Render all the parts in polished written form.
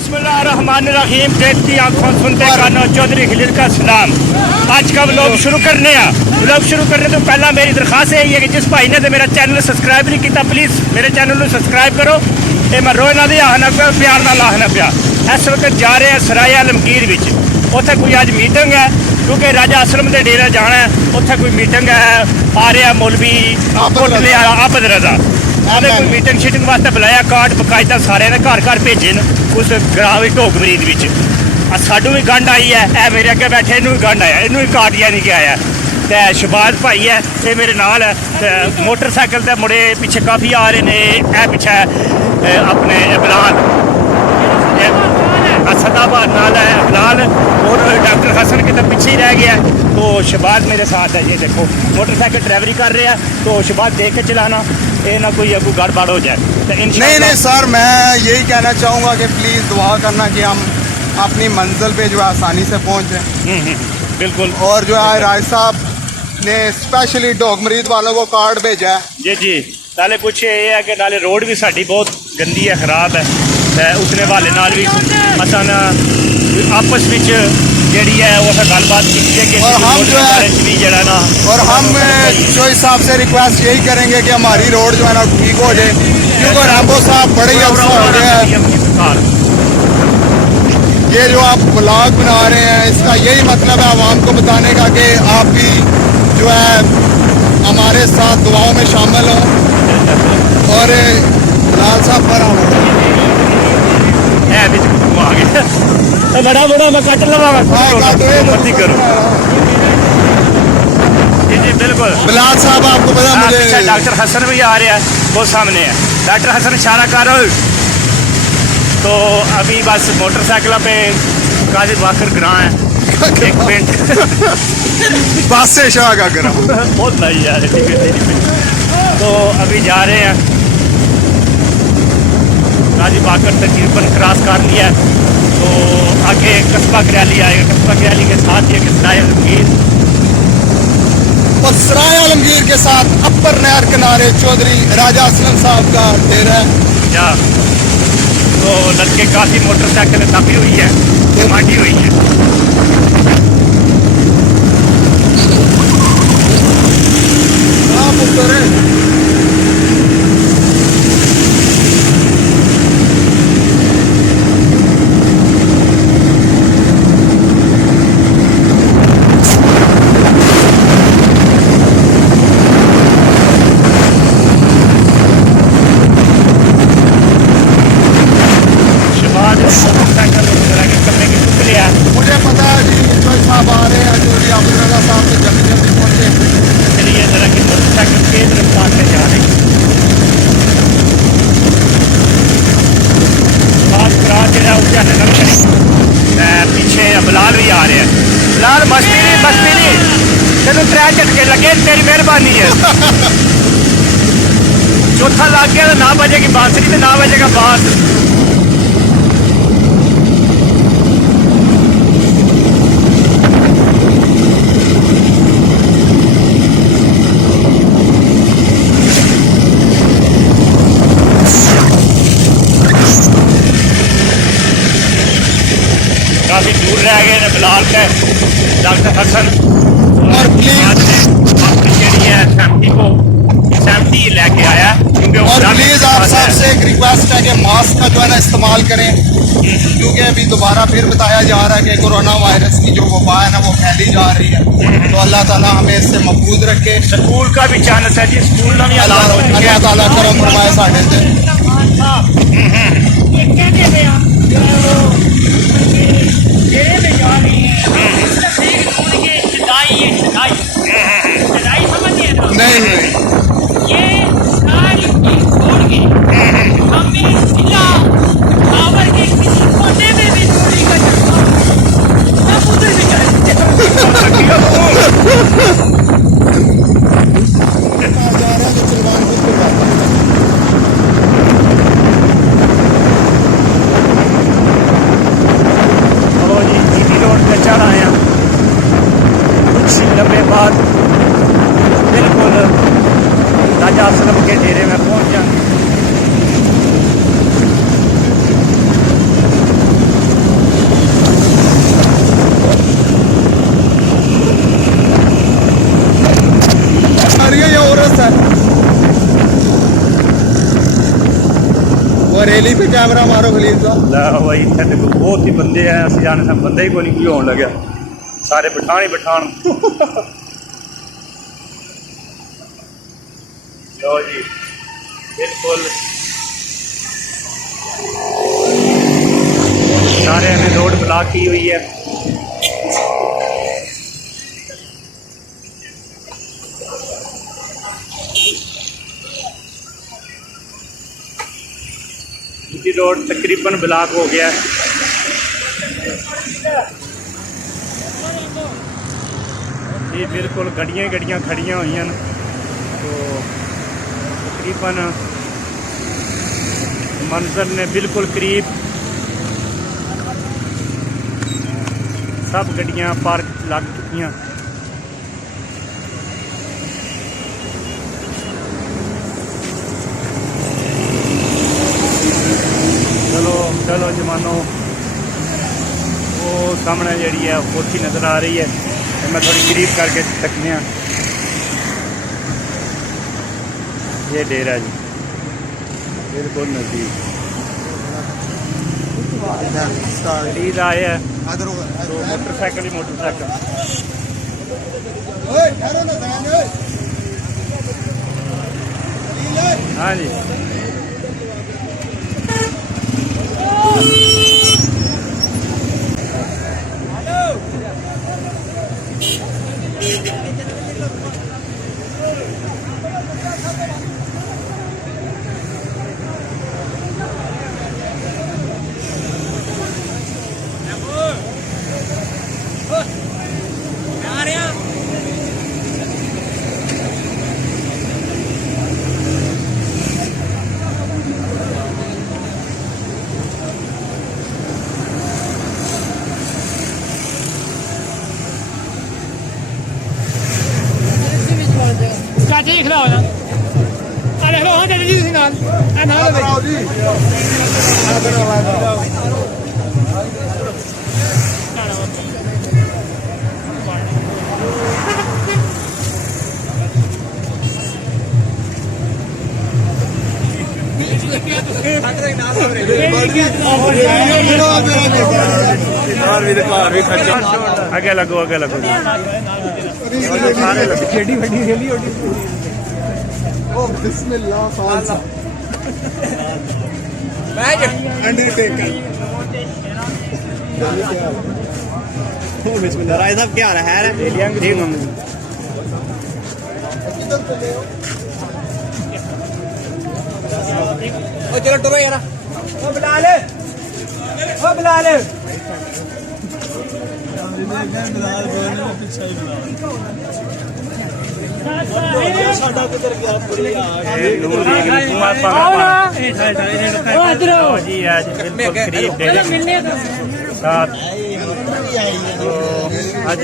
बिस्मिल्लाहिर्रहमानिर्रहीम। देखती आंखों सुनते कानों, चौधरी खलील का सलाम। आज का व्लॉग शुरू करने तो पहला मेरी दरखास्त यही है कि जिस भाई ने तो मेरा चैनल सब्सक्राइब नहीं किया प्लीज़ मेरे चैनल को सब्सक्राइब करो। ये मैं रोज ना आखना पिया, प्यार नाल आखना पिया। इस वक्त जा रहे हैं सराय आलमगीर विच, उत्थे कोई अज मीटिंग है क्योंकि राजा असलम के डेरे जाना है। उत्थे कोई मीटिंग है, आ रहा मौलवी कोटले आबद रजा, उन्हें कोई मीटिंग शीटिंग वास्ते बुलाया। कार्ड बकायदा सारे ने घर घर भेजे उस ग्रां ढोक मरीद विच। सानू भी गंढ आई है, ए मेरे अगे बैठे इनू भी गंढ आया, इनू भी कार्ड यानी कि आया। तो शबाज भाई है ये मेरे नाल है। मोटरसाइकिल के मुड़े पिछे काफ़ी आ रहे हैं। ए पिछे अपने बिलाल सदाबाद नाल है बिलाल, और डॉक्टर हसन की तो पीछे ही रह गया। तो शबाज मेरे साथ है, ये देखो मोटरसाइकिल ड्राइवरी कर रहे हैं। तो शबाज देख के चलाना, ये ना कोई अगू गड़बड़ हो जाए। तो नहीं सर, मैं यही कहना चाहूँगा कि प्लीज़ दुआ करना कि हम अपनी मंजिल पे जो है आसानी से पहुँच जाए। बिल्कुल। और जो है राय साहब ने स्पेशली डॉग मरीद वालों को कार्ड भेजा है। जी। नाले कुछ ये है कि नाले रोड भी साड़ी बहुत गंदी है, ख़राब है। उसने वाले नाल भी असन आपस में जी है वो गलबात की है कि और हम जो है जरा ना, और हम जो हिसाब से रिक्वेस्ट यही करेंगे कि हमारी रोड जो है ना ठीक हो जाए, क्योंकि रैम्बो साहब बड़े ही अफसर हो गए हैं। ये जो आप ब्लॉग बना रहे हैं इसका यही मतलब है आवाम को बताने का कि आप भी जो है हमारे साथ दुआओं में शामिल हो। और लाल साहब पर बड़ा मैं कट लगा करो। जी बिल्कुल। बिलाल साहब आपको पता मुझे डॉक्टर हसन भी आ रहा है, वो सामने है डॉक्टर हसन, इशारा करो। तो अभी बस मोटरसाइकिल पे काजी बाकर ग्रां है, एक मिनट बस से शाह का ग्रां बहुत नहीं यार, ठीक है। तो अभी जा रहे हैं काजी बाकर तकरीबन क्रॉस कर लिया है। तो आगे कस्बा करैली आएगा, कस्बा करैली के साथ ये सराय आलमगीर, और सराय आलमगीर के साथ अपर नहर किनारे चौधरी राजा असलम साहब का डेरा है। तो लड़के काफ़ी मोटरसाइकिल दबी हुई है, माटी हुई है। मुझे पता है जी चौधरी साहब आ रहे हैं, चौधरी आबद रजा साहब से जल्दी पहुँचे। चलिए जरा की मोटरसाइकिल तेज रफ्तार से जा रही पीछे बिलाल भी आ रहे हैं। बिलाल मस्ती नहीं तेन त्रै झटके लगे, तेरी मेहरबानी है। चौथा लग गया तो ना बजेगी बांसुरी, तो ना बजेगा बांस। काफी दूर रह गए ने बिलाल के डॉक्टर हसन, और सैमटी लेके आया। और प्लीज़ आप सबसे एक रिक्वेस्ट है कि मास्क का जो है ना इस्तेमाल करें, क्योंकि अभी दोबारा फिर बताया जा रहा है कि कोरोना वायरस की जो वबा है ना वो फैली जा रही है। तो अल्लाह ताला हमें इससे महफूज रखे। स्कूल का भी चांस है जी, स्कूल में भी अल्लाह ताला करम फरमाए साढ़े से। नहीं ये सारी चीज छोड़ के हमें जिला पावर के किसी कोने में भी चोरी का चक्का सब उधर भी जाए। रोड पे चढ़ आए कुछ लम्बे बाद बिल्कुल हवेली पे कैमरा मारो खलील साहब। ला भाई इतने देखो बहुत ही बंदे हैं, असं जाने से बंदे ही कोई नहीं, कोई होने लगे सारे पठान ही पठान। लो जी बिल्कुल सारे ने रोड ब्लॉक की हुई है। जी रोड तकरीबन ब्लॉक हो गया है। ये बिल्कुल गड्डियां ही गड्डियां खड़ियां हुई हैं, तो तकरीबन मंजर ने बिल्कुल करीब सब गड्डियां पार्क लग चुकी हैं। चलो चलो जमानो वो सामने जी है कोठी नज़र आ रही है, मैं थोड़ी करीब करके तकने। ये डेरा जी बिल्कुल नज़दीक खरीद आए हैं, तो मोटरसाइकिल ही मोटरसाइकिल। हाँ जी चाचा जी खिलाओ ना, आ देख लो हाँ चाचा जी तुसी नाल आ नाल जी आगे लगो आगे लगो सारे बिस्मिल्लाह खालसा अंडरटेकर। बिस्मिल्लाह राय साहब क्या हाल है? चलो टुरो यार, बिलाल बिलाल आज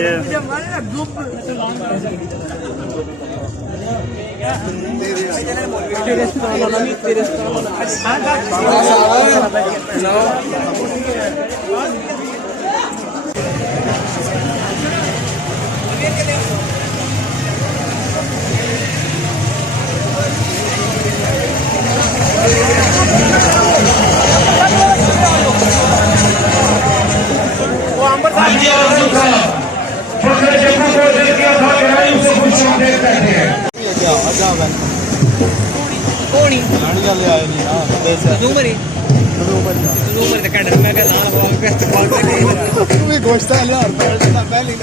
गोश्त पहली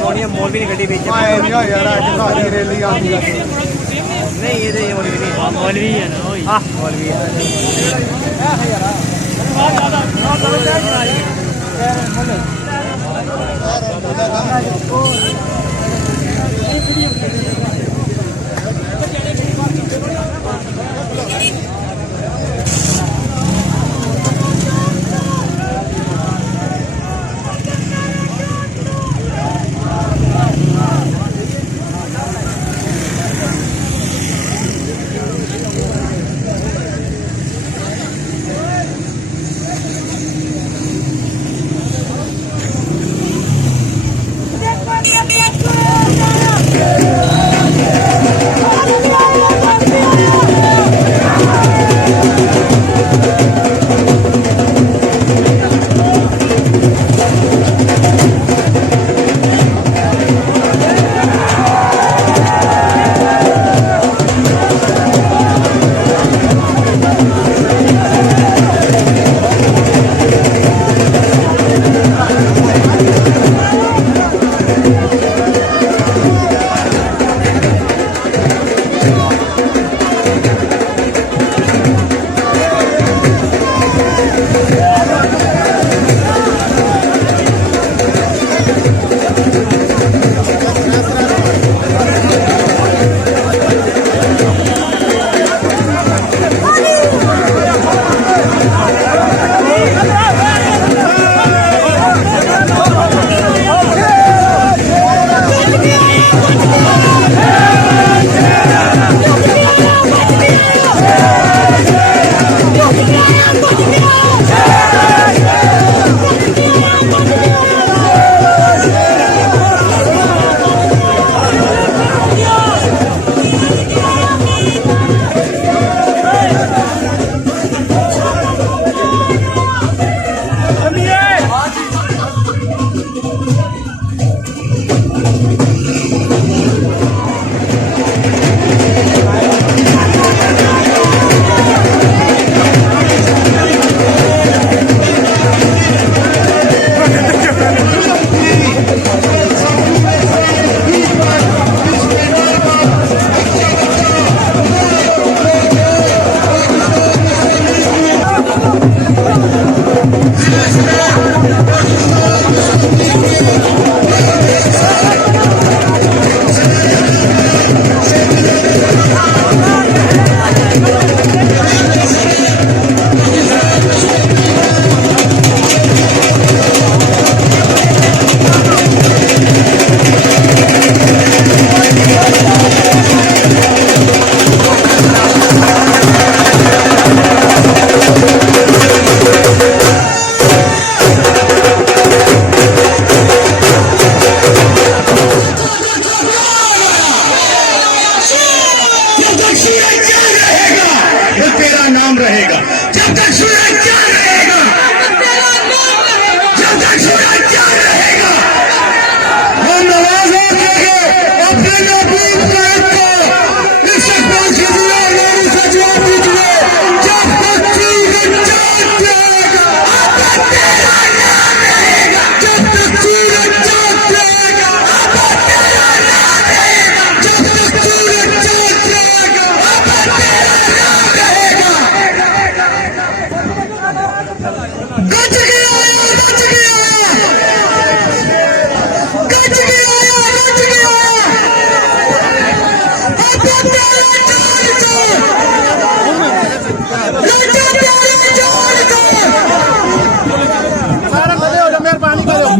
ਪੌੜੀਆਂ ਮੋਲ ਵੀ ਨਹੀਂ ਗੱਡੀ ਵਿੱਚ ਯਾਰ ਅੱਜ ਸਾਰੀ ਰੈਲੀ ਆਉਂਦੀ ਨਹੀਂ ਇਹਦੇ ਮੌਲਵੀ ਨਹੀਂ ਮੌਲਵੀ ਹੈ ਨਾ ਉਹੀ ਆਹ ਮੌਲਵੀ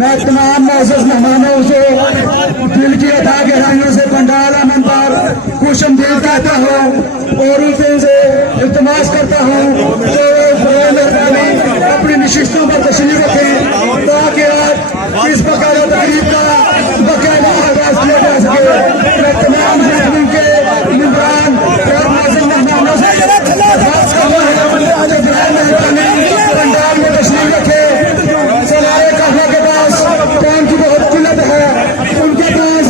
मैं तमाम मोअज़्ज़ज़ मेहमानों से दिल की अता गहराइयों से पंडाल अमन पर खुश आमदीद कहता हूँ और उनसे इल्तिमास करता हूँ तो मेहरबानी अपनी नशिस्तों पर तशरीफ रखें ताकि आज इस बकाया तकरीब का बाकायदा आगाज किया जा सके। मैं तमाम मुस्लिम के मेहमान मेहमानों से पंडाल में तशरीफ रखे। सलारे कहने के पास टाइम की बहुत किल्लत है, उनके पास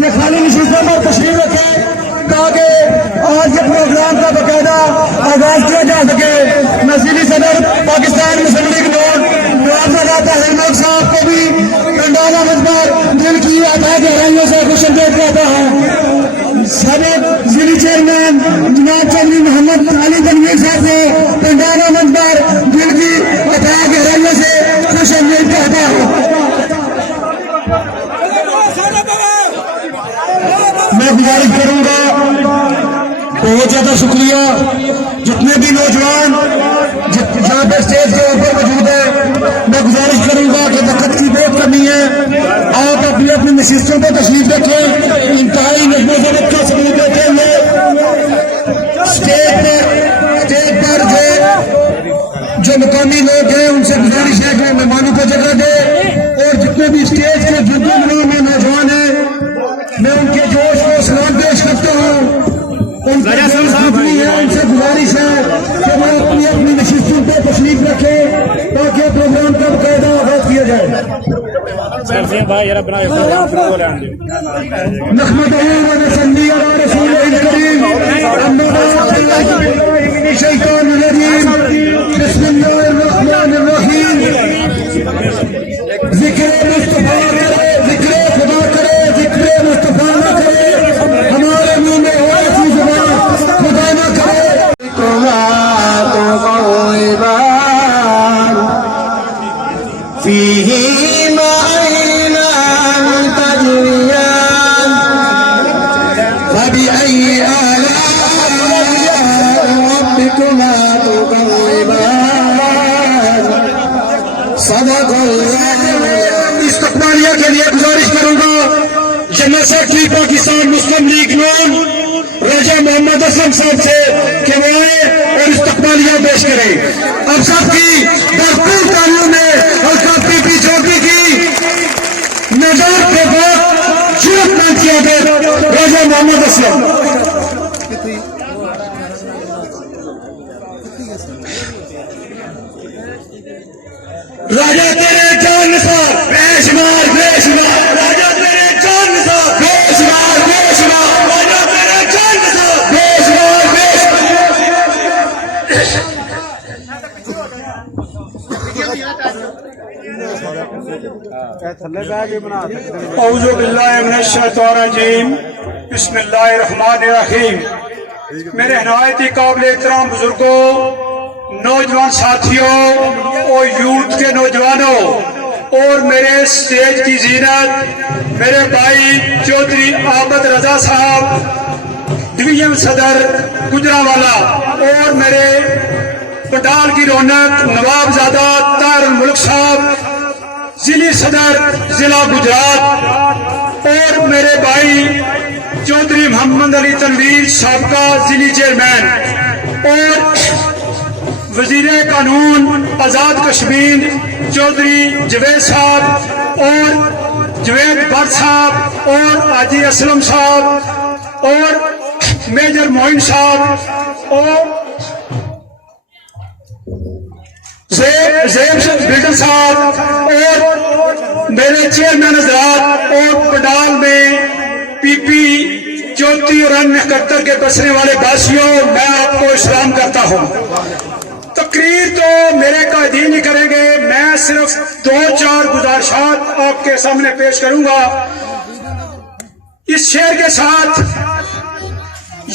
ये खाली नशिस्तों पर तशरीफ रखे ताकि आज के प्रोग्राम का बाकायदा आगाज किया जा सके। नसीबी सदर पाकिस्तान मुस्लिम लीग नोट मोहम्मद अली तनवीर साहब से पंडाल मंदर दिल की अता गहराइयों से खुश आमदीद कहता हूँ। मैं गुजारिश करूंगा, बहुत ज्यादा शुक्रिया जितने भी नौजवान जहाँ पे स्टेज के ऊपर मौजूद है, मैं गुजारिश करूंगा कि वक्त की बहुत कमी है, आप अपनी अपनी नशिस्तों पर तशरीफ रखें, इंतहाई नज़्म-ओ-ज़ब्त का सबूत देते हुए स्टेज पर जो मुकामी लोग हैं उनसे गुजारिश है कि मेहमानों को जगह दे, और जितने भी स्टेज के जुर्गों में नौजवान हैं मैं उनके जोश को सलाम पेश करता हूँ। उनसे गुजारिश है कि वो अपनी अपनी नशिस्तों पर तशरीफ रखे ताकि प्रोग्राम का बाकायदा आगाज किया जाए। नहमदुहु व नसल्ली अला रसूलिल करीम, अम्मा बाद, मिनश शैतानिर रजीम, बिस्मिल्लाहिर रहमानिर रहीम। जिक्र मुस्तफा करे, जिक्र खुदा करे, जिक्र मुस्तफा न करे, हमारे मुंह में हो ऐसी जुबान खुदा न करे। فيهما عينان تجريان فبأي آلاء ربكما تكذبان صدق الله। استقبالیہ کے لیے گزارش کروں گا جنرل سیکرٹری پاکستان مسلم لیگ نون رجا محمد اسلم صاحب سے کہ وہ آئے اور استقبالیہ پیش کریں۔ اب صاحب کی بھرپور تعلیموں نے حلقہ پی پی چوکی کی نجات کے بعد جرت مند کیا گیا رجا محمد اسلم۔ راجہ تیرے جان نثار بے شمار بے شمار، راجہ تیرے جان نثار بے شمار بے شمار، راجہ تیرے جان نثار بے شمار بے شمار۔ اعوذ باللہ من الشیطان الرجیم، بسم اللہ الرحمن الرحیم۔ میرے نہایت ہی قابل احترام بزرگوں، نوجوان ساتھیوں اور یوتھ کے نوجوانوں اور میرے اسٹیج کی زینت میرے بھائی چودھری عابد رضا صاحب ڈویژن صدر گجرانوالہ اور میرے پنڈال کی رونق نواب زادہ طاہر الملک صاحب ضلعی صدر ضلع گجرات اور میرے بھائی چودھری محمد علی تنویر سابقہ ضلعی چیئرمین اور وزیر قانون آزاد کشمیر چودھری جوید صاحب اور جوید بٹ صاحب اور حاجی اسلم صاحب اور میجر معین صاحب اور زیب بلڈر صاحب اور میرے چیئرمین حضرات اور پنڈال میں پی پی چوتھی اور ان 71 کے بسنے والے باسیوں، میں آپ کو سلام کرتا ہوں۔ تقریر تو میرے قائدین ہی کریں گے، میں صرف 2-4 گزارشات آپ کے سامنے پیش کروں گا اس شعر کے ساتھ۔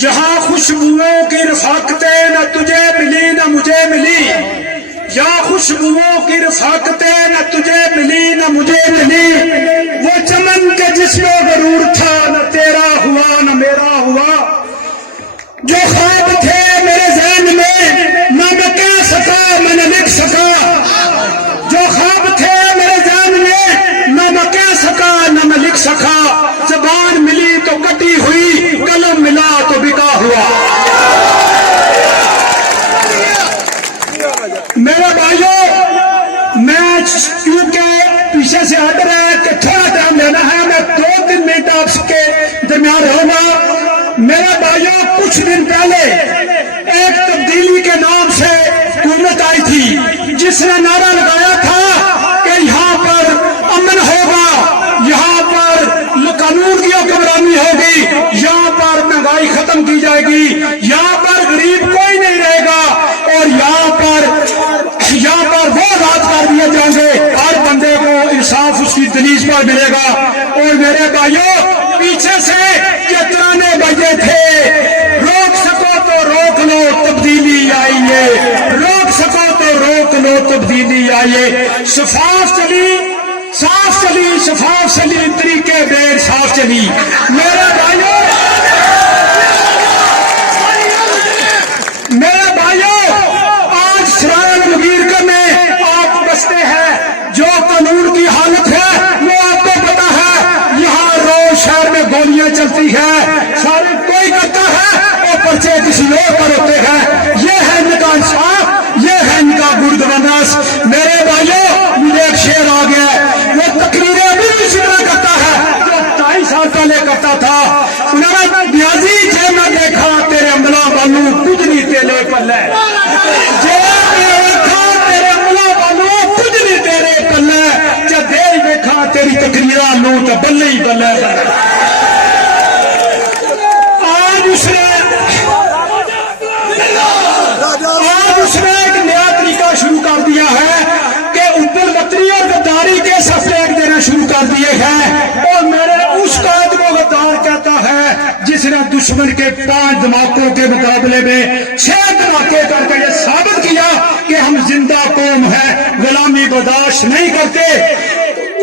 یہاں خوشبوؤں کی رفاقتیں نہ تجھے ملی نہ مجھے ملی، یا خوشبوؤں کی رفاقتیں نہ تجھے ملی نہ مجھے ملی، وہ چمن کے جس میں غرور تھا نہ تیرا ہوا نہ میرا ہوا، جو خواب تھے میرے ذہن میں نہ میں کہہ سکا میں نہ لکھ سکا، جو خواب تھے میرے ذہن میں نہ میں کہہ سکا نہ میں لکھ سکا، زبان ملی تو کٹی ہوئی، قلم ملا تو بکا ہوا۔ میرے بھائیوں، میں کیونکہ پیچھے سے آرڈر ہے کہ تھوڑا ٹائم لینا ہے، میں 2-3 منٹ آپ کے درمیان رہوں گا۔ میرے بھائیوں، کچھ دن پہلے ایک تبدیلی کے نام سے حکومت آئی تھی جس نے نعرہ لگایا تھا کہ یہاں پر امن ہوگا، یہاں پر قانون کی حکمرانی ہوگی، یہاں پر مہنگائی ختم کی جائے گی، یہاں پر غریب کوئی نہیں رہے گا، اور یہاں پر وہ رات کر دیے جائیں گے، ہر بندے کو انصاف اس کی دلیل پر ملے گا۔ اور میرے بھائیوں، پیچھے سے یہ ترانے بجے تھے، روک سکو تو روک لو، तब्दीली आए। शफाफ चली, साफ चली, शफाफ चली, तरीके बेर साफ चली। मेरे भाइयों आज सराय मुगीर में आप बसते हैं, जो कानून की हालत है वो आपको पता है। यहाँ रोज शहर में गोलियां चलती है, सारे कोई करता है और पर्चे किसी और पर होते हैं। ये है इनका इंसाफ, ये है इनका गुड गवर्नेंस। मेरे भाइयों मुझे एक शेर आ गया, वो तकरीरें भी इसी तरह करता है जो 2.5 साल पहले करता था। उन्होंने न्याजी जे मैं देखा तेरे अमला वालू कुछ नहीं तेरे पल्ले, जे मैं देखा तेरे अमला वालू कुछ नहीं तेरे पल्ले, जे दे देखा तेरी तकरीरा लू तो बल्ले ही बल्ले। आज उसने एक नया तरीका शुरू कर दिया है कि ऊपर बतरी और गद्दारी के सफेद देना शुरू कर दिए हैं। और मेरे उस कायद को गद्दार कहता है जिसने दुश्मन के 5 धमाकों के मुकाबले में 6 धमाके करके ये साबित किया कि हम जिंदा कौम है, गुलामी बर्दाश्त नहीं करते।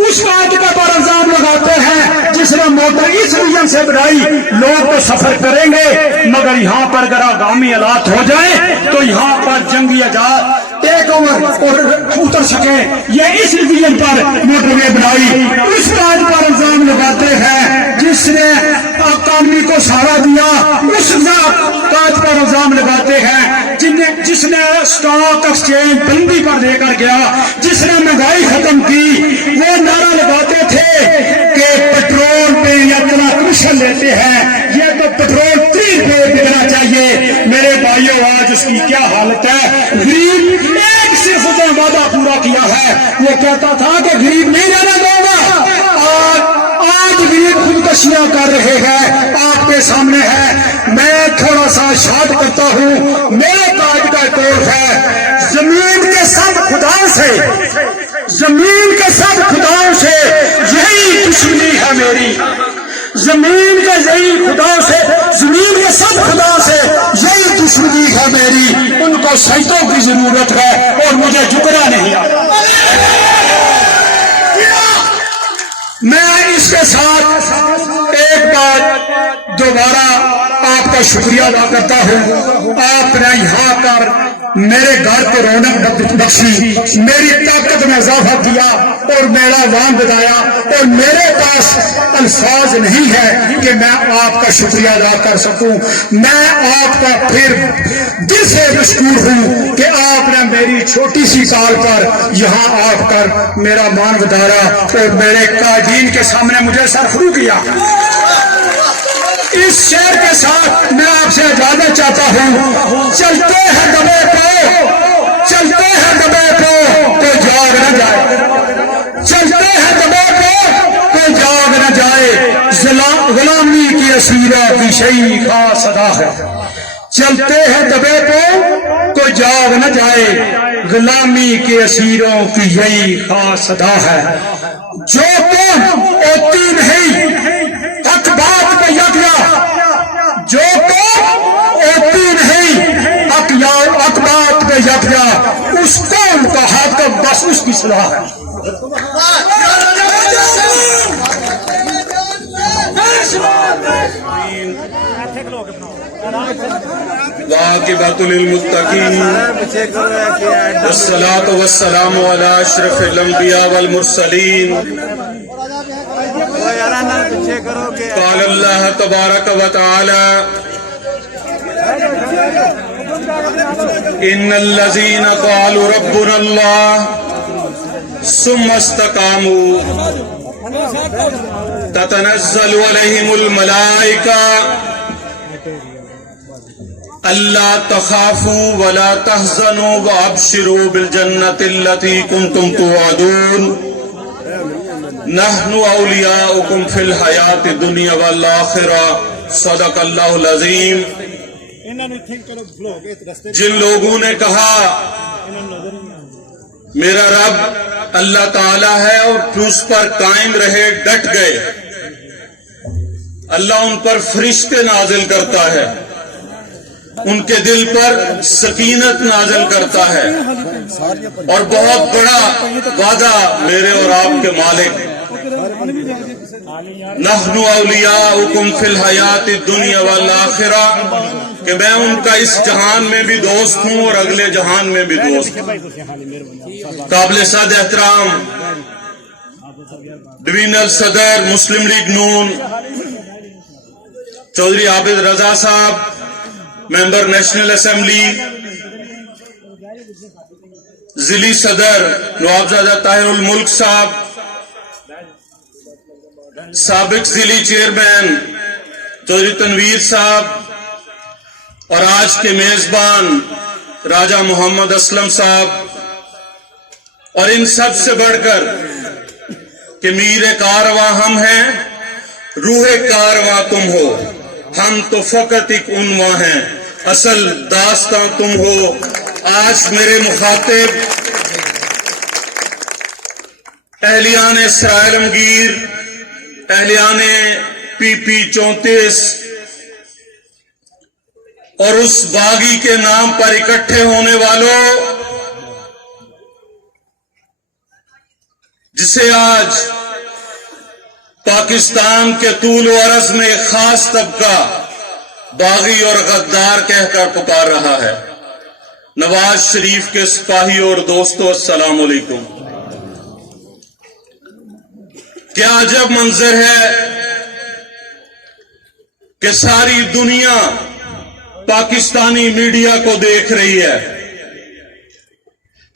उस बात का पर इल्जाम लगाते हैं जिसने मोटर इस रीजन से बनाई। लोग तो सफर करेंगे मगर यहाँ पर अगर आगामी हालात हो जाए तो यहाँ पर जंगी आजाद टेक ओवर और उतर सके, ये इस रीजन पर मोटरवे बनाई। उस बात पर इल्जाम लगाते हैं जिसने इकॉनमी को सहारा दिया, उस बात पर इल्जाम लगाते हैं जिसने स्टॉक एक्सचेंज बंदी पर लेकर गया, जिसने महंगाई खत्म की। वो नारा लगाते थे कि पेट्रोल पे इतना कमीशन लेते हैं, ये तो पेट्रोल 30 रुपए बिकना चाहिए। मेरे भाइयों आज उसकी क्या हालत है। गरीब एक सिर्फ उसने वादा पूरा किया है, वो कहता था कि गरीब नहीं रहने दूंगा। आज गरीब खुदकशियां कर रहे हैं, आपके सामने है। मैं थोड़ा सा शाद करता हूँ। मेरे काज का कौल है, जमीन के सब खुदाओं से, जमीन के सब खुदाओं से यही दुश्मनी है मेरी। जमीन के यही खुदाओं से, जमीन के सब खुदाओं से यही दुश्मनी है मेरी। उनको सजदों की जरूरत है और मुझे झुकना नहीं आता। मैं इसके साथ एक बार दोबारा आपका शुक्रिया अदा करता हूँ। आपने यहाँ पर मेरे घर को रौनक बख्शी, मेरी ताकत में इजाफा किया और मेरा वाम बताया। और मेरे पास अल्फाज नहीं है कि मैं आपका शुक्रिया अदा कर सकूं। मैं आपका फिर दिल से मशकूर हूँ कि आपने मेरी छोटी सी कॉल पर यहाँ आकर मेरा मान बताया और मेरे काजीन के सामने मुझे सरखरू किया। इस शेर के साथ मैं आपसे इजाजत चाहता हूँ। चलते हैं दबे पे, चलते हैं दबे पे, कोई जाग न जाए। चलते हैं दबे पे, कोई जाग न जाए। गुलामी की असीरा की शही खास अदा है। चलते हैं दबे पे, कोई जाग न जाए। गुलामी के असीरों की यही खास अदा है। जो तुम होती नहीं हक बात पे यकिया, जो तुम होती नहीं हक बात पे यकिया, उस कौम का हाकम बस उसकी सलाह है। वाक़िबतुल मुत्तक़ीन वस्सलातु वस्सलामु अला अशरफिल अंबिया वल मुरसलीन। क़ाल अल्लाह तबारक व तआला इन्नल लज़ीना क़ालू रब्बुना अल्लाह सुम्मा इस्तक़ामू ततनज़्ज़लु अलैहिमुल मलाइका अल्ला तखाफू वला तहज़नू व अबशिरू बिल जन्नतिल्लती कुंतुम तुअदून नहनु औलियाउकुम फिल हयाति दुनिया वल आखिरा सदक़ल्लाहुल अज़ीम। जिन लोगों ने कहा मेरा रब अल्लाह ताला है और उस पर कायम रहे, डट गए, अल्लाह उन पर फरिश्ते नाजिल करता है। ان کے دل پر سکینت نازل کرتا ہے، اور بہت بڑا وعدہ میرے اور آپ کے مالک نحن اولیاؤکم فی الحیات الدنیا والآخرہ، کہ میں ان کا اس جہان میں بھی دوست ہوں اور اگلے جہان میں بھی دوست ہوں۔ قابل صد احترام ڈویژنل صدر مسلم لیگ نون چودھری عابد رضا صاحب، ممبر نیشنل اسمبلی، ضلعی صدر نوابزادہ طاہر الملک صاحب، سابق ضلعی چیئرمین چودھری تنویر صاحب، اور آج کے میزبان راجہ محمد اسلم صاحب، اور ان سب سے بڑھ کر کہ میر کارواں ہم ہیں، روح کارواں تم ہو، ہم تو فقط ایک عنواں ہیں، اصل داستاں تم ہو۔ آج میرے مخاطب اہلیان اسرائیل عالمگیر، اہلیان PP 34 اور اس باغی کے نام پر اکٹھے ہونے والوں، جسے آج پاکستان کے طول و عرض میں ایک خاص طبقہ باغی اور غدار کہہ کر پکار رہا ہے۔ نواز شریف کے سپاہی اور دوستو، السلام علیکم۔ کیا عجب منظر ہے کہ ساری دنیا پاکستانی میڈیا کو دیکھ رہی ہے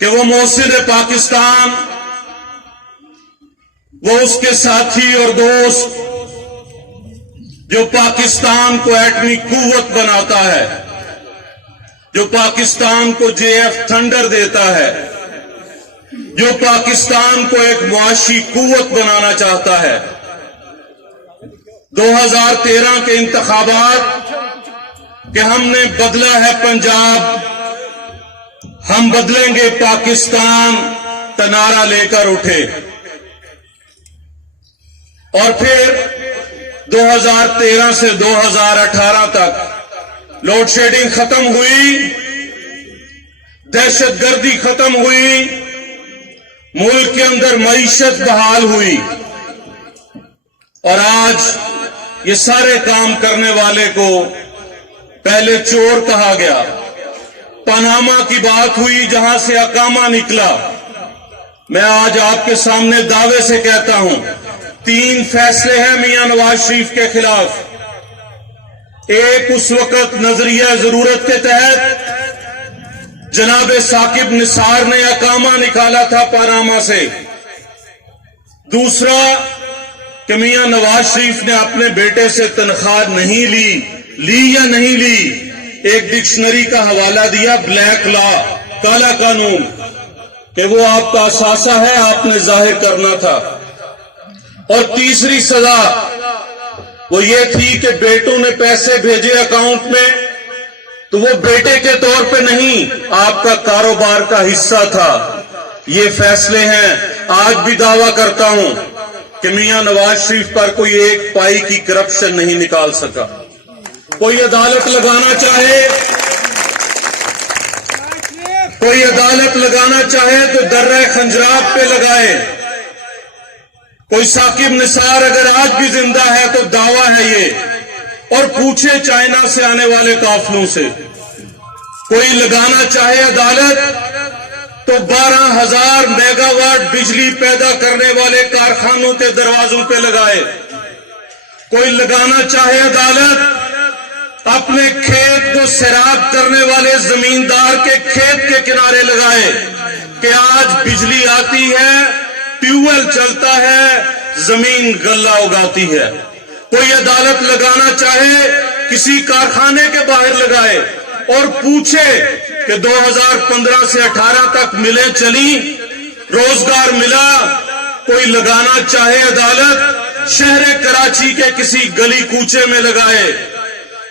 کہ وہ محسن پاکستان، وہ اس کے ساتھی اور دوست جو پاکستان کو ایٹمی قوت بناتا ہے، جو پاکستان کو JF تھنڈر دیتا ہے، جو پاکستان کو ایک معاشی قوت بنانا چاہتا ہے۔ 2013 کے انتخابات کہ ہم نے بدلا ہے پنجاب، ہم بدلیں گے پاکستان کا نعرہ لے کر اٹھے، اور پھر 2013 سے 2018 تک لوڈ شیڈنگ ختم ہوئی، دہشت گردی ختم ہوئی، ملک کے اندر معیشت بحال ہوئی، اور آج یہ سارے کام کرنے والے کو پہلے چور کہا گیا۔ پاناما کی بات ہوئی جہاں سے اقامہ نکلا۔ میں آج آپ کے سامنے دعوے سے کہتا ہوں 3 فیصلے ہیں میاں نواز شریف کے خلاف۔ ایک اس وقت نظریہ ضرورت کے تحت جناب ثاقب نثار نے اقامہ نکالا تھا پاناما سے۔ دوسرا کہ میاں نواز شریف نے اپنے بیٹے سے تنخواہ نہیں لی یا نہیں لی، ایک ڈکشنری کا حوالہ دیا، بلیک لا، کالا قانون، کہ وہ آپ کا اثاثہ ہے، آپ نے ظاہر کرنا تھا۔ اور تیسری سزا وہ یہ تھی کہ بیٹوں نے پیسے بھیجے اکاؤنٹ میں تو وہ بیٹے کے طور پہ نہیں، آپ کا کاروبار کا حصہ تھا۔ یہ فیصلے ہیں۔ آج بھی دعویٰ کرتا ہوں کہ میاں نواز شریف پر کوئی ایک پائی کی کرپشن نہیں نکال سکا۔ کوئی عدالت لگانا چاہے تو درہ خنجرات پہ لگائے۔ کوئی ثاقب نثار اگر آج بھی زندہ ہے تو دعویٰ ہے یہ، اور پوچھے چائنا سے آنے والے قافلوں سے۔ کوئی لگانا چاہے عدالت تو 12,000 میگا واٹ بجلی پیدا کرنے والے کارخانوں کے دروازوں پہ لگائے۔ کوئی لگانا چاہے عدالت اپنے کھیت کو سیراب کرنے والے زمیندار کے کھیت کے کنارے لگائے کہ آج بجلی آتی ہے، ٹیوب ویل چلتا ہے، زمین غلہ اگاتی ہے۔ کوئی عدالت لگانا چاہے کسی کارخانے کے باہر لگائے اور پوچھے کہ 2015 سے 18 تک ملیں چلی، روزگار ملا۔ کوئی لگانا چاہے عدالت شہر کراچی کے کسی گلی کوچے میں لگائے۔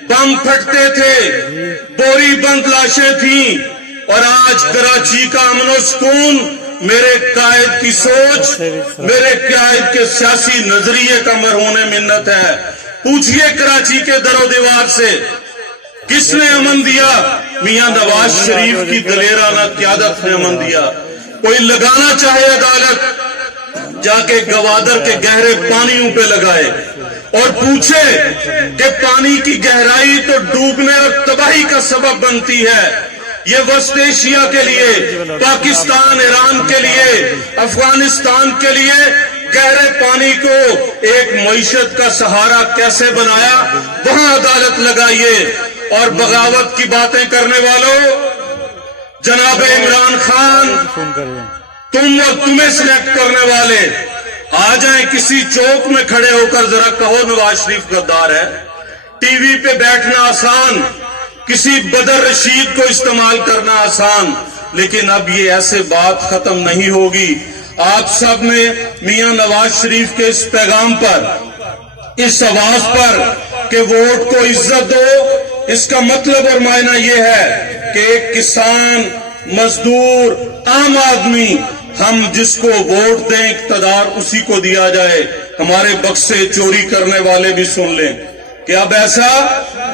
بم پھٹتے تھے، بوری بند لاشیں تھیں، اور آج کراچی کا امن و سکون میرے قائد کی سوچ، میرے قائد کے سیاسی نظریے کا مرہون منت ہے۔ پوچھئے کراچی کے در و دیوار سے किसने अमन दिया? मियां नवाज शरीफ की दलेराना क़यादत ने अमन दिया। कोई लगाना चाहे अदालत, जाके गवादर के गहरे पानियों पे लगाए और पूछे कि पानी की गहराई तो डूबने और तबाही का सबब बनती है। ये वेस्ट एशिया के लिए, पाकिस्तान, ईरान के लिए, अफगानिस्तान के लिए गहरे पानी को एक मईशत का सहारा कैसे बनाया, वहां अदालत लगाइए। और बगावत की बातें करने वालों, जनाब इमरान खान, तुम और तुम्हें सिलेक्ट करने वाले आ जाएं किसी चौक में खड़े होकर जरा कहो नवाज शरीफ गद्दार है। टीवी पे बैठना आसान, किसी बदर रशीद को इस्तेमाल करना आसान, लेकिन अब ये ऐसे बात खत्म नहीं होगी। आप सब ने मियां नवाज शरीफ के इस पैगाम पर, इस आवाज पर कि वोट को इज्जत दो, इसका मतलब और मायना ये है कि एक किसान, मजदूर, आम आदमी, हम जिसको वोट दें इक़्तिदार उसी को दिया जाए। हमारे बक्से चोरी करने वाले भी सुन लें कि अब ऐसा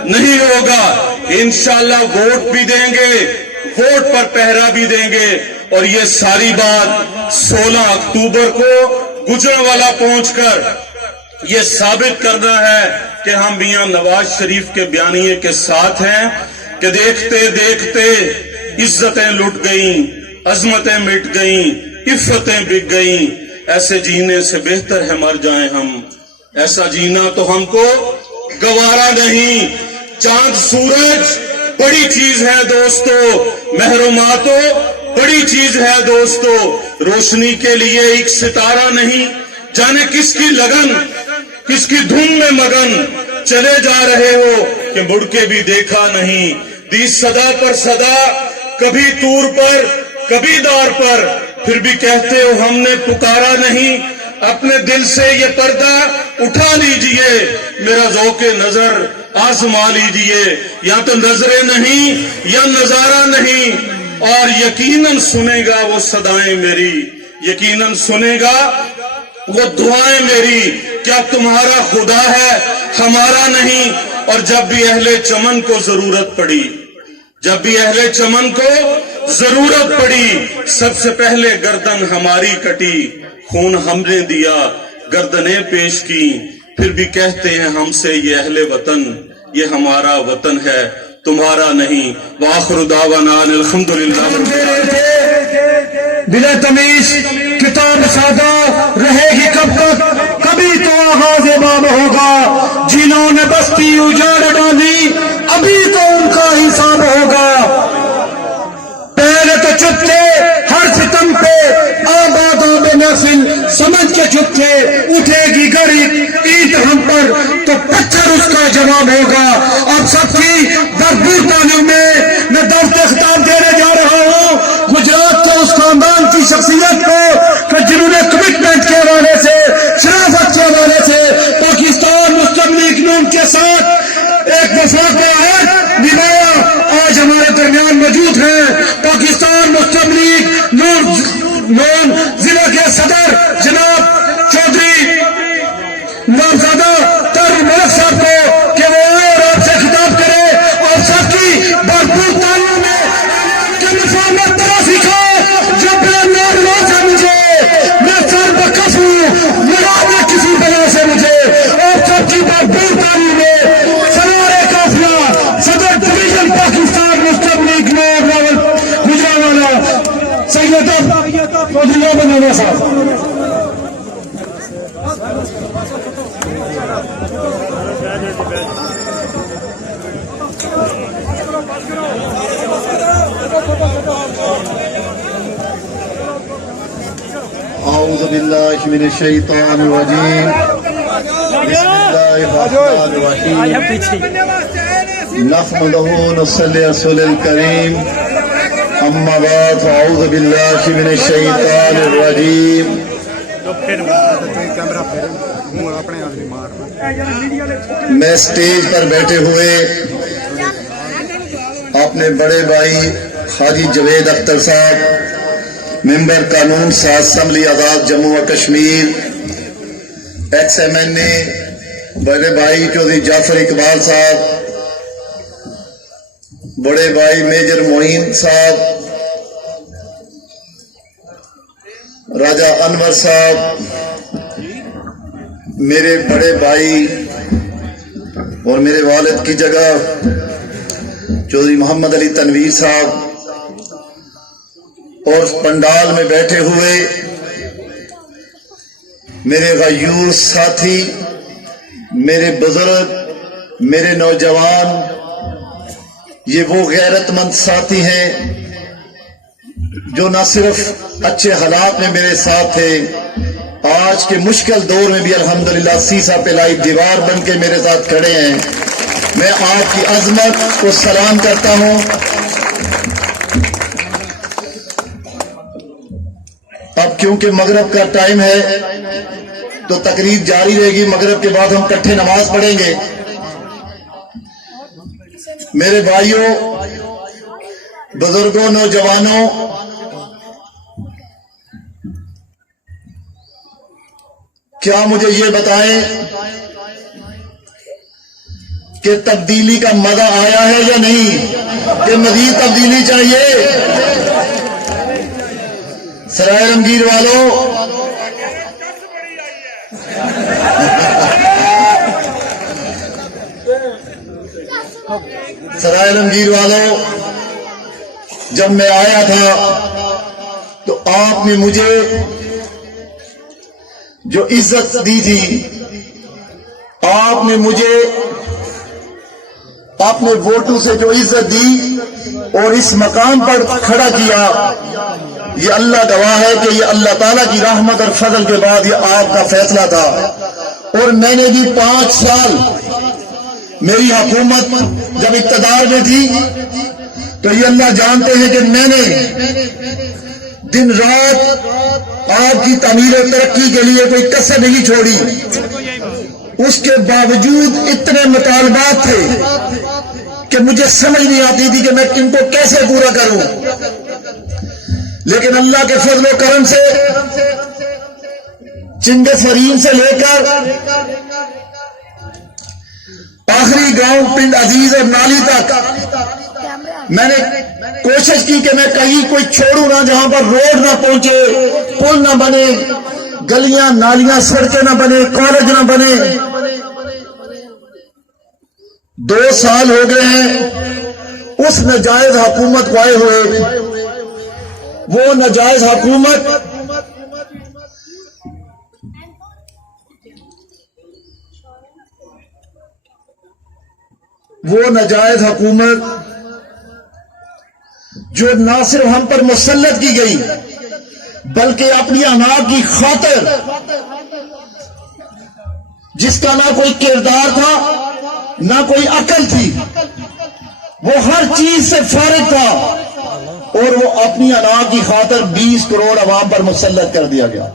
नहीं होगा। इंशाअल्लाह वोट भी देंगे, वोट पर पहरा भी देंगे। और ये सारी बात 16 अक्टूबर को गुजरांवाला पहुंचकर ये साबित करना है कि हम मियां नवाज शरीफ के बयानिए के साथ हैं कि देखते देखते इज्जतें लुट गईं, अजमतें मिट गईं, इफ्फतें बिक गईं। ऐसे जीने से बेहतर है मर जाएं हम। ऐसा जीना तो हमको गवारा नहीं। चांद सूरज बड़ी चीज है दोस्तों, महरुमातो बड़ी चीज है दोस्तों। रोशनी के लिए एक सितारा नहीं, जाने किसकी लगन, किसकी धुन में मगन चले जा रहे हो कि मुड़ के भी देखा नहीं। दी सदा पर सदा, कभी तूर पर कभी दार पर, फिर भी कहते हो हमने पुकारा नहीं। अपने दिल से ये पर्दा उठा लीजिए, मेरा ज़ौक़े नजर आजमा लीजिए। या तो नजरें नहीं या नजारा नहीं, और यकीनन सुनेगा वो सदाएं मेरी, यकीनन सुनेगा वो दुआएं मेरी। क्या तुम्हारा खुदा है हमारा नहीं? और जब भी अहले चमन को जरूरत पड़ी, जब भी अहले चमन को जरूरत पड़ी, सबसे पहले गर्दन हमारी कटी, खून हमने दिया, गर्दनें पेश की। फिर भी कहते हैं हमसे ये अहले वतन, ये हमारा वतन है तुम्हारा नहीं। वाखिरु दावाना अल्हम्दुलिल्लाह। बिला तमीज किताब सादा रहेगी कब तक? कभी तो आगाज बाब होगा। जिन्होंने बस्ती उजाड़ डाली, अभी तो उनका हिसाब होगा। पहले तो चुप थे हर सितम पे, आबादों में नफिल समझ के चुप थे। उठेगी गड़ी ईद हम पर तो पत्थर उसका जवाब होगा। अब सबकी भरपूर तालीम में मैं दर्द खिताब देने जा रहा हूँ गुजरात के उस खानदान की शख्सियत को कि जिन्होंने कमिटमेंट के हवाले से, शराफत के हवाले से पाकिस्तान मुस्लिम लीग नून के साथ एक वफा का अहद निभाया। आज हमारे दरमियान मौजूद हैं पाकिस्तान मुस्लिम लीग नून जिले के सदर जनाब चौधरी नवाबजादा तर मलिक साहब को कि वो आए और आपसे खिताब करे और सबकी भरपूर तालीम में कि मुसलमान तरह सिखाओ। जब मैं मुझे, मैं सर बकस हूँ, मुराद किसी बला से मुझे, और सबकी भरपूर तालीम में सरारे काफिला सदर डिवीजन पाकिस्तान मुस्लिम लीग नून गुजरांवाला सैयद चौधरी बनाना साहब। औज़ु बिल्लाहि मिनश शैतानिर रजीम। बिस्मिल्लाहिर रहमानिर रहीम। नहमदुहु व नसल्ली अलल करीम। अम्मा बाद औज़ु बिल्लाहि मिनश शैतानिर रजीम। मैं स्टेज पर बैठे हुए अपने बड़े भाई हाजी जवेद अख्तर साहब, मेंबर कानून साज असम्बली आजाद जम्मू व कश्मीर, XMNA बड़े भाई चौधरी जाफर इकबाल साहब, बड़े भाई मेजर मोइन साहब, राजा अनवर साहब, मेरे बड़े भाई और मेरे वालिद की जगह चौधरी मोहम्मद अली तनवीर साहब, और पंडाल में बैठे हुए मेरे गयूर साथी, मेरे बुजुर्ग, मेरे नौजवान, ये वो गैरतमंद साथी हैं जो न सिर्फ अच्छे हालात में मेरे साथ थे, आज के मुश्किल दौर में भी अल्हम्दुलिल्लाह सीसा पे लाई दीवार बन के मेरे साथ खड़े हैं। मैं आपकी अजमत को सलाम करता हूं। अब क्योंकि मगरिब का टाइम है तो तकरीर जारी रहेगी। मगरिब के बाद हम इकट्ठे नमाज पढ़ेंगे। मेरे भाइयों, बुजुर्गों, नौजवानों, क्या मुझे ये बताएं कि तब्दीली का मजा आया है या नहीं, कि मजीद तब्दीली चाहिए? सराय रंगीर वालों, सराय रंगीर वालों, जब मैं आया था तो आपने मुझे जो इज्जत दी थी, आपने मुझे अपने वोटों से जो इज्जत दी और इस मकाम पर खड़ा किया, ये अल्लाह गवाह है कि ये अल्लाह ताला की रहमत और फजल के बाद ये आपका फैसला था। और मैंने भी 5 साल, मेरी हुकूमत जब इक्तदार में थी तो ये अल्लाह जानते हैं कि मैंने दिन रात आपकी तामीर और तरक्की के लिए कोई कसर नहीं छोड़ी। उसके बावजूद इतने मुतालबात थे कि मुझे समझ नहीं आती थी कि मैं इनको कैसे पूरा करूं, लेकिन अल्लाह के फजल और करम से चिंगसरीन से लेकर आखिरी गांव पिंड अजीज और नाली तक मैंने कोशिश की कि मैं कहीं कोई छोड़ू ना जहां पर रोड ना पहुंचे, पुल ना बने, गलियां नालियां सड़कें ना बने, कॉलेज ना बने। 2 साल हो गए हैं उस नाजायज हुकूमत को आए हुए। वो नाजायज हुकूमत जो ना सिर्फ हम पर मुसल्लत की गई बल्कि अपनी अनाज की खातिर, जिसका ना कोई किरदार था ना कोई अकल थी, वो हर चीज से फारिग था और वो अपनी अनाज की खातिर 20 करोड़ अवाम पर मुसल्लत कर दिया गया।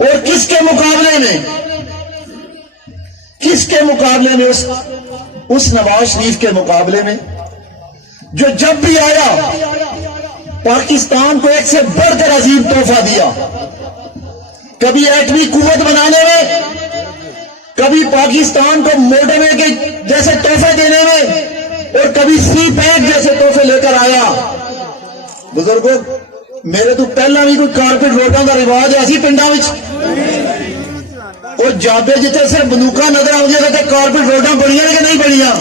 और किसके मुकाबले में? उस नवाज शरीफ के मुकाबले में जो जब भी आया पाकिस्तान को एक से बढ़कर अजीम तोहफा दिया। कभी एटमी कुव्वत बनाने में, कभी पाकिस्तान को मोटरवे के जैसे तोहफे देने में, और कभी सी पैक जैसे तोहफे लेकर आया। बुजुर्गों, मेरे तो पहला भी कोई कारपेट रोडों का रिवाज है पिंडा विच, और जाबे जिथे सिर्फ बंदूका नजर आउंदियां ने ते कारपेट रोडां बनियां ने कि नहीं बनियां?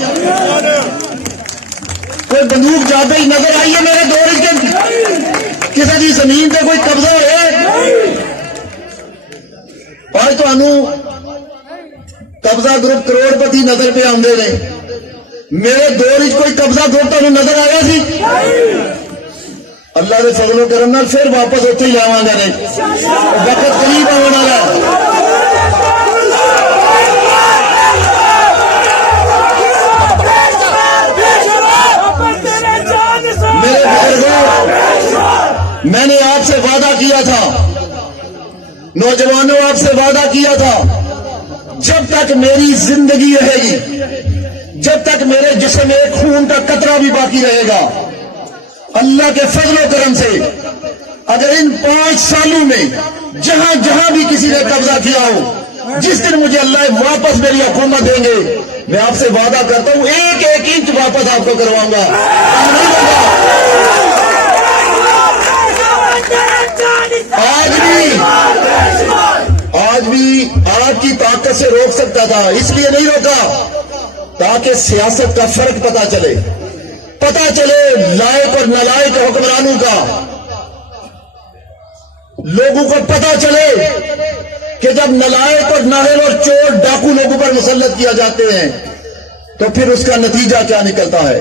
कोई बंदूक जाबे नजर आई है मेरे दौर के? किसी की जमीन पे कोई कब्जा होए? आज तुहानू कब्जा ग्रुप करोड़पति नजर पे आउंदे ने, मेरे दौर कोई कब्जा ग्रुप तुहानू नजर आया सी? अल्लाह के फजलो करम नाल फिर वापस उत्थे ही लावांगे ने, वक्त करीब आने वाला है। मेरे बुजुर्गों, मैंने आपसे वादा किया था, नौजवानों आपसे वादा किया था, जब तक मेरी जिंदगी रहेगी, जब तक मेरे जिस्म में खून का कतरा भी बाकी रहेगा, अल्लाह के फजलो करम से अगर इन 5 सालों में जहां जहां भी किसी ने कब्जा किया हो, जिस दिन मुझे अल्लाह वापस मेरी हुकूमत देंगे, मैं आपसे वादा करता हूं एक एक इंच वापस आपको करवाऊंगा। नहीं दूंगा। आज भी आपकी ताकत से रोक सकता था, इसलिए नहीं रोका ताकि सियासत का फर्क पता चले लायक और नालायक हुक्मरानों का। लोगों को पता चले कि जब नालायक और नाहल और चोर डाकू लोगों पर मुसल्लत किया जाते हैं तो फिर उसका नतीजा क्या निकलता है।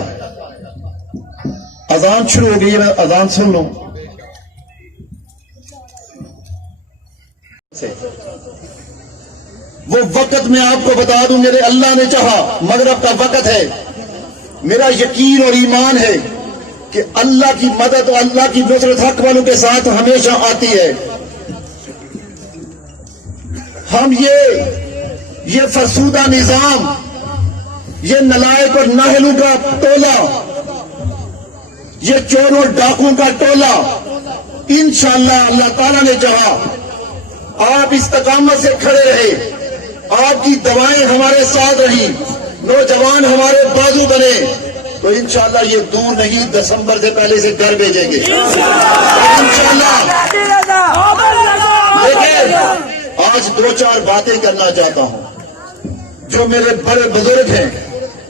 अजान शुरू हो गई है, मैं अजान सुन लूं। वो वक्त मैं आपको बता दूं, मेरे अल्लाह ने चाहा, मगरिब का वक्त है। मेरा यकीन और ईमान है कि अल्लाह की मदद और अल्लाह की नुसरत हक वालों के साथ हमेशा आती है। हम ये फरसूदा निजाम, ये नलायक और नाहलों का टोला, ये चोरों डाकुओं का टोला, इंशाअल्लाह अल्लाह ताला ने चाहा आप इस्तकामत से खड़े रहे, आपकी दवाएं हमारे साथ रही, नौजवान हमारे बाजू बने, तो इंशाअल्लाह ये दूर नहीं, दिसंबर से पहले से घर भेजेंगे इंशाअल्लाह। लेकिन आज 2-4 बातें करना चाहता हूं। जो मेरे बड़े बुजुर्ग हैं,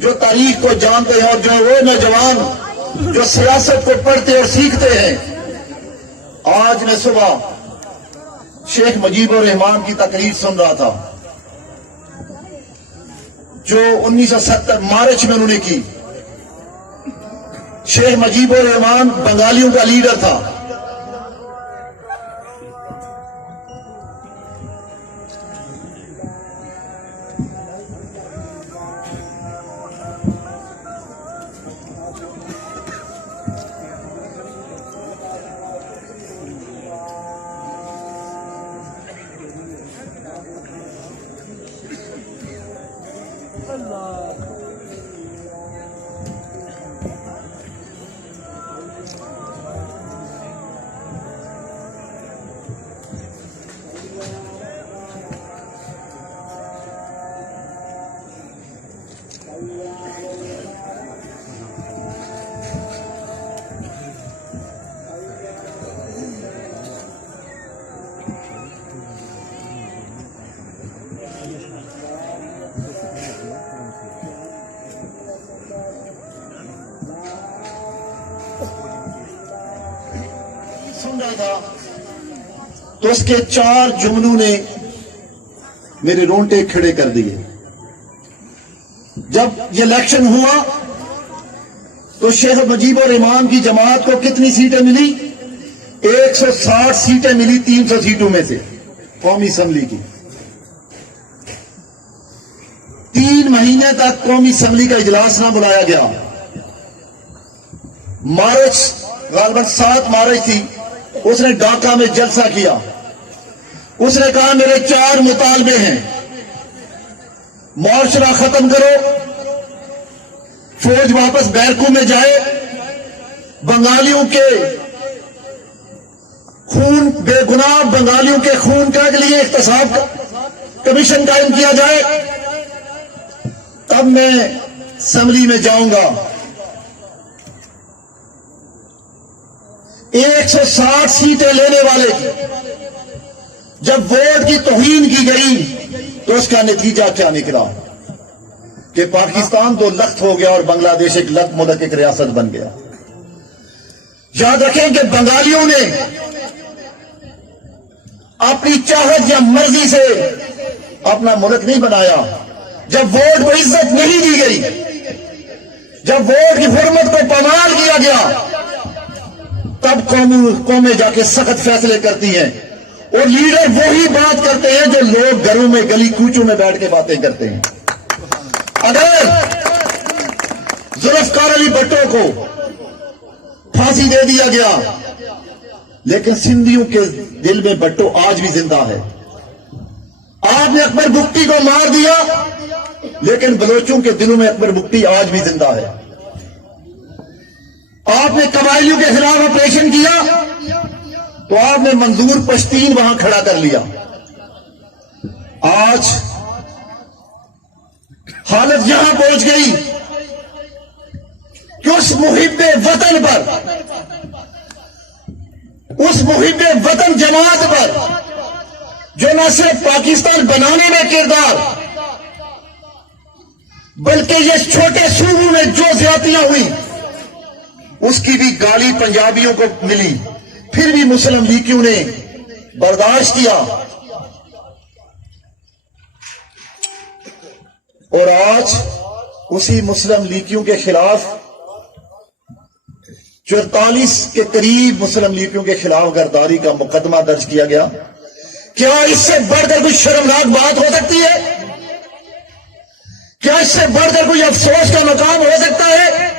जो तारीख को जानते हैं, और जो वो नौजवान जो सियासत को पढ़ते और सीखते हैं, आज मैं सुबह शेख मुजीबुर रहमान की तकरीर सुन रहा था जो 1970 मार्च में उन्होंने की। शेख मुजीबुर रहमान बंगालियों का लीडर था। सुन रहा था तो उसके 4 जुमलों ने मेरे रोंगटे खड़े कर दिए। जब ये इलेक्शन हुआ तो शेख मुजीबुर रहमान की जमात को कितनी सीटें मिली? 160 सीटें मिली 300 सीटों में से कौमी असम्बली की। 3 महीने तक कौमी असम्बली का इजलास ना बुलाया गया। मार्च गालबन 7 मार्च थी, उसने ढाका में जलसा किया। उसने कहा मेरे 4 मुतालबे हैं, मुआशरा खत्म करो, फौज वापस बैरकू में जाए, बंगालियों के खून, बेगुनाह बंगालियों के खून के लिए इख्तिसाब कमीशन कायम किया जाए, तब मैं असम्बली में जाऊंगा। 160 सीटें लेने वाले जब वोट की तौहीन की गई तो उसका नतीजा क्या निकला कि पाकिस्तान 2 लख्त हो गया और बांग्लादेश एक लख्त मुल्क, एक रियासत बन गया। याद रखें कि बंगालियों ने अपनी चाहत या मर्जी से अपना मुल्क नहीं बनाया। जब वोट को इज्जत नहीं दी गई, जब वोट की हुर्मत को पामाल किया गया, तब कौमें जाके सख्त फैसले करती हैं और लीडर वही बात करते हैं जो लोग घरों में गली कूचों में बैठ के बातें करते हैं। अगर जुल्फकार अली भुट्टो को फांसी दे दिया गया, लेकिन सिंधियों के दिल में भुट्टो आज भी जिंदा है। आपने अकबर बुगटी को मार दिया, लेकिन बलोचों के दिलों में अकबर बुगटी आज भी जिंदा है। आपने कबायलियों के खिलाफ ऑपरेशन किया तो आपने मंजूर पश्तीन वहां खड़ा कर लिया। आज हालत यहां पहुंच गई कि उस मुहिब्बे वतन पर, उस मुहिब्बे वतन जमात पर जो न सिर्फ पाकिस्तान बनाने में किरदार, बल्कि ये छोटे सूबों में जो ज्यादतियां हुई उसकी भी गाली पंजाबियों को मिली, फिर भी मुस्लिम लीगियों ने बर्दाश्त किया। और आज उसी मुस्लिम लीगियों के खिलाफ 44 के करीब मुस्लिम लीगियों के खिलाफ गिरफ्तारी का मुकदमा दर्ज किया गया। क्या इससे बढ़कर कोई शर्मनाक बात हो सकती है? क्या इससे बढ़कर कोई अफसोस का मकाम हो सकता है?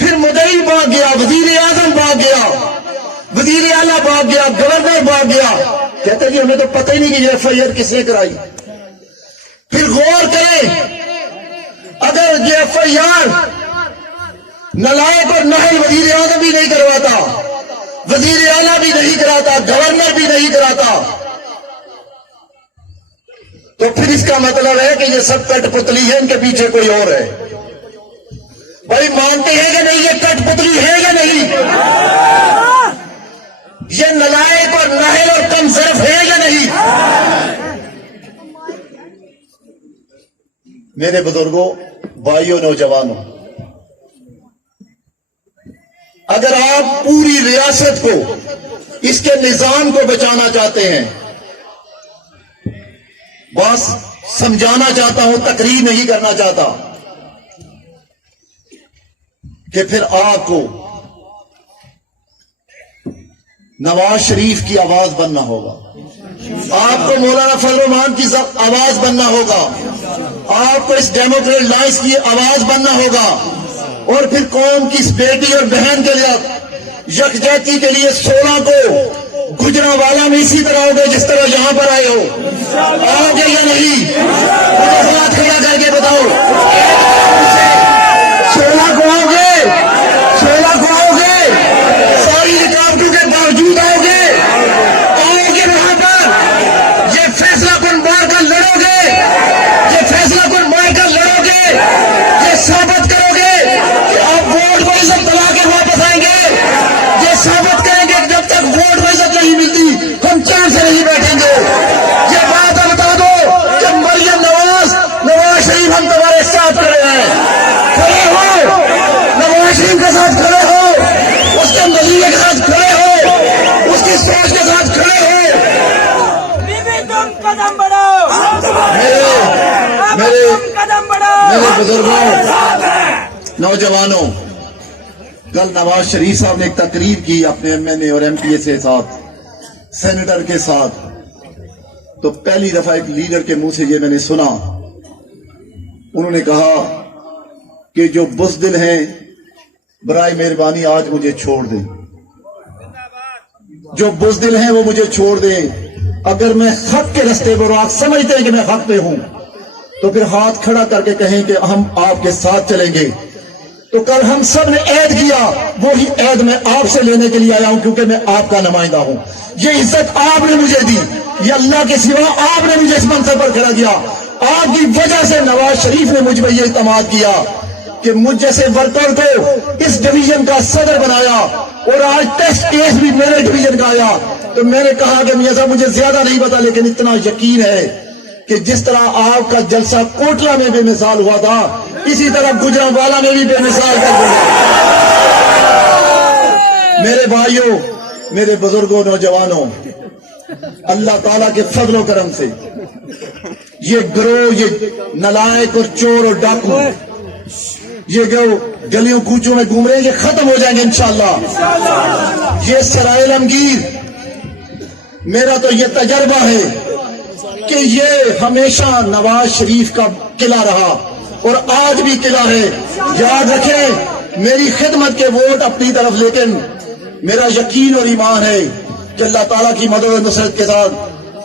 फिर मुदई भाग गया, वजीर आजम भाग गया, वजीर आला भाग गया, गवर्नर भाग गया, कहते जी हमें तो पता ही नहीं कि ये FIR किसने कराई। फिर गौर करें, अगर ये FIR नलायक और नहल वजीर आजम भी नहीं करवाता, वजीर आला भी नहीं कराता, गवर्नर भी नहीं कराता, तो फिर इसका मतलब है कि ये सब कठपुतली है, इनके पीछे कोई और है। भाई मानते हैं कि नहीं ये कठपुतली है या नहीं? ये नलायक और नाहिल और कमजरफ है या नहीं? मेरे बुजुर्गों, भाइयों, नौजवानों, अगर आप पूरी रियासत को, इसके निजाम को बचाना चाहते हैं, बस समझाना चाहता हूं, तकरीर नहीं करना चाहता, कि फिर आपको नवाज शरीफ की आवाज बनना होगा, आपको मौलाना फजल रहमान की आवाज बनना होगा, आपको इस डेमोक्रेट लाइन्स की आवाज बनना होगा, और फिर कौम की इस बेटी और बहन के लिए यकजहती के लिए 16 को गुजरांवाला में इसी तरह होगे जिस तरह यहां पर आए हो। आओगे या नहीं? मुझे हाथ खड़ा करके बताओ, 16 को आओगे? 16 को आओगे? सारी रुकावटों के बावजूद आओगे? आओगे वहां पर? ये फैसला कौन मार कर लड़ोगे? ये फैसला कौन मार कर लड़ोगे? ये साबित करोगे कि आप वोट को इज्जत दिला के वापस आएंगे? ये साबित करेंगे कि जब तक वोट को इज्जत नहीं मिलती हम चैन से नहीं बैठेंगे। ये बात बता दो कि मरियम नवाज शरीफ हम तुम्हारे साथ खड़े हैं। खड़े हो, नवाज शरीफ के साथ खड़े हो, उसके नजरिए के साथ खड़े हो, उसकी सोच के साथ खड़े हो। बीबी तुम कदम बढ़ाओ, मेरे कदम बढ़ाओ। बुजुर्गों, नौजवानों, कल नवाज शरीफ साहब ने एक तकरीर की अपने MNA और MPA के साथ, सेनेटर के साथ, तो पहली दफा एक लीडर के मुंह से ये मैंने सुना। उन्होंने कहा कि जो बुज़दिल हैं बराए मेहरबानी आज मुझे छोड़ दें, जो बुज़दिल हैं वो मुझे छोड़ दें। अगर मैं हक के रास्ते पर, आप समझते हैं कि मैं हक पे हूं, तो फिर हाथ खड़ा करके कहें कि हम आपके साथ चलेंगे। तो कल हम सब ने ऐद किया, वो ही ऐद मैं आपसे लेने के लिए आया हूं, क्योंकि मैं आपका नुमाइंदा हूं। ये इज्जत आपने मुझे दी, ये अल्लाह के सिवा आपने मुझे इस मंसब पर खड़ा किया। आपकी वजह से नवाज शरीफ ने मुझ पर यह इत्मीनान किया कि मुझ जैसे वर्कर को इस डिवीजन का सदर बनाया, और आज टेस्ट केस भी मेरे डिवीजन का आया। तो मैंने कहा कि मियां साहब मुझे ज्यादा नहीं पता, लेकिन इतना यकीन है कि जिस तरह आपका जलसा कोटला में बेमिसाल हुआ था, इसी तरह गुजरांवाला में भी बेमिसाल कर दूंगा। मेरे भाइयों, मेरे बुजुर्गों, नौजवानों, अल्लाह ताला के फजल करम से ये गिरोह, ये नलायक और चोर और डाकू, ये जो गलियों कूचों में घूम रहे हैं, ये खत्म हो जाएंगे इंशाअल्लाह। ये सराय आलमगीर, मेरा तो ये तजर्बा है कि ये हमेशा नवाज शरीफ का किला रहा और आज भी किला है। याद रखें, मेरी खिदमत के वोट अपनी तरफ, लेकिन मेरा यकीन और ईमान है कि अल्लाह ताला की मदद और नुसरत के साथ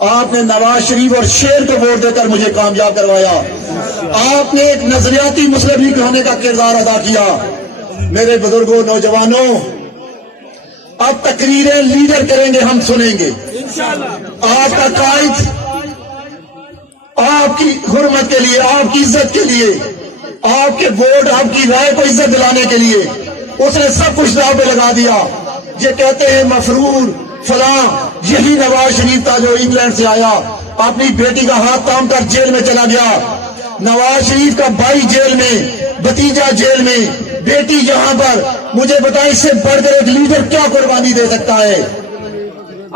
आपने नवाज शरीफ और शेर को वोट देकर मुझे कामयाब करवाया। आपने एक नजरियाती मुस्लिम लीग होने का किरदार अदा किया। मेरे बुजुर्गों, नौजवानों, अब तकरीरें लीडर करेंगे, हम सुनेंगे। आपका कायद آپ کی حرمت کے لیے, آپ کی عزت کے لیے, آپ کے ووٹ, آپ کی رائے کو عزت دلانے کے لیے اس نے سب کچھ داؤ پہ لگا دیا. یہ کہتے ہیں مفرور فلاں, یہی نواز شریف تھا جو انگلینڈ سے آیا, اپنی بیٹی کا ہاتھ تھام کر جیل میں چلا گیا. نواز شریف کا بھائی جیل میں, بھتیجا جیل میں, بیٹی یہاں پر. مجھے بتائیں اس سے بڑھ کر ایک لیڈر کیا قربانی دے سکتا ہے؟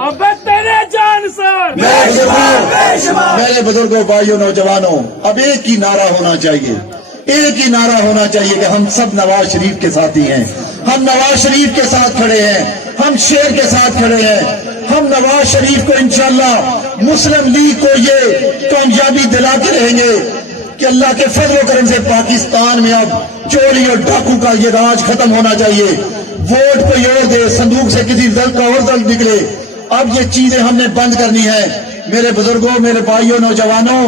اب تیرے جان سر میرے بزرگوں, بھائیوں, نوجوانوں, اب ایک ہی نعرہ ہونا چاہیے, ایک ہی نعرہ ہونا چاہیے کہ ہم سب نواز شریف کے ساتھی ہیں, ہم نواز شریف کے ساتھ کھڑے ہیں, ہم شیر کے ساتھ کھڑے ہیں. ہم نواز شریف کو انشاءاللہ مسلم لیگ کو یہ کامیابی دلاتے رہیں گے کہ اللہ کے فضل و کرم سے پاکستان میں اب چوری اور ڈاکو کا یہ راج ختم ہونا چاہیے. ووٹ کوئی اور دے, صندوق سے کسی ضلع کا اور ضلع نکلے, اب یہ چیزیں ہم نے بند کرنی ہے. میرے بزرگوں, میرے بھائیوں, نوجوانوں,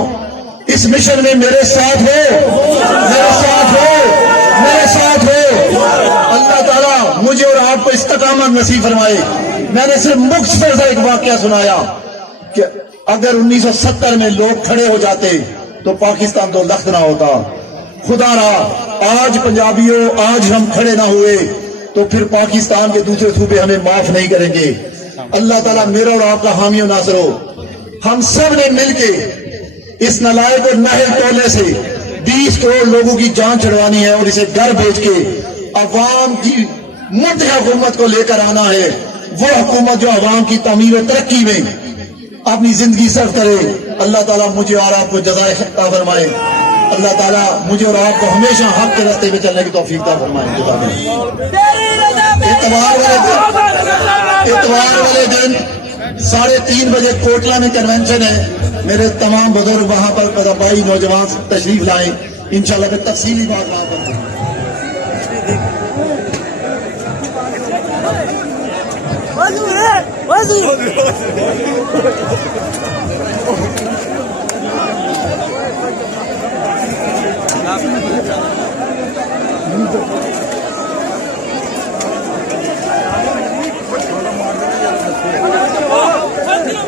اس مشن میں میرے ساتھ ہو, میرے ساتھ ہو, میرے ساتھ ہو. اللہ تعالیٰ مجھے اور آپ کو استقامت نصیب فرمائے. میں نے صرف مختصر سا ایک واقعہ سنایا کہ اگر 1970 میں لوگ کھڑے ہو جاتے تو پاکستان تو لخت نہ ہوتا. خدا رہا آج پنجابیوں, آج ہم کھڑے نہ ہوئے تو پھر پاکستان کے دوسرے صوبے ہمیں معاف نہیں کریں گے. اللہ تعالیٰ میرا اور آپ کا حامی و ناصر ہو. ہم سب نے مل کے اس نالائق اور نااہل ٹولے سے 20 کروڑ لوگوں کی جان چھڑوانی ہے اور اسے گھر بھیج کے عوام کی متحد حکومت کو لے کر آنا ہے. وہ حکومت جو عوام کی تعمیر و ترقی میں اپنی زندگی صرف کرے. اللہ تعالیٰ مجھے اور آپ کو جزائے عطا فرمائے. اللہ تعالیٰ مجھے اور آپ کو ہمیشہ حق کے راستے پہ چلنے کی توفیق عطا فرمائے. اتوار والے دن 3:30 بجے کوٹلہ میں کنونشن ہے. میرے تمام بزرگ وہاں پر بھائی نوجوان تشریف لائیں. انشاءاللہ پھر تفصیلی بات وہاں پر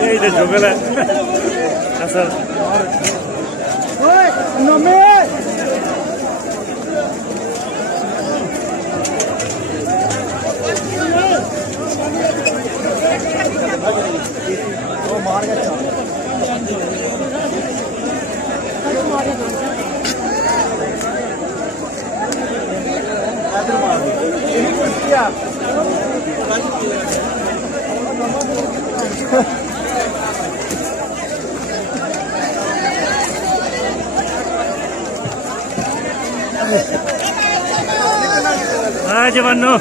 یہ جگل ہے اصل. ہاں جوانو,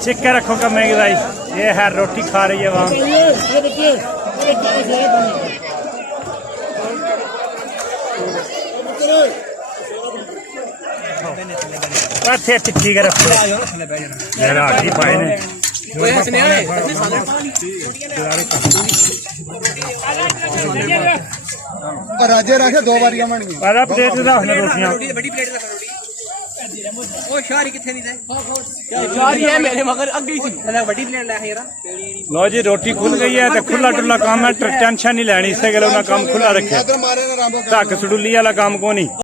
چک کے رکھو کمے کی بھائی. یہ ہے روٹی کھا رہی ہے وہاں. ٹھیک ہے رکھو ہاٹی پائے نے راجے رکھے 2 باریاں بن گئی. پلیٹ روٹیاں لو جی روٹی کھل گئی ہے. کھلا ٹلا کام ہے, ٹینشن نہیں لینی. اس سے کام کھلا رکھے, تک سڈولی والا کام کو نہیں.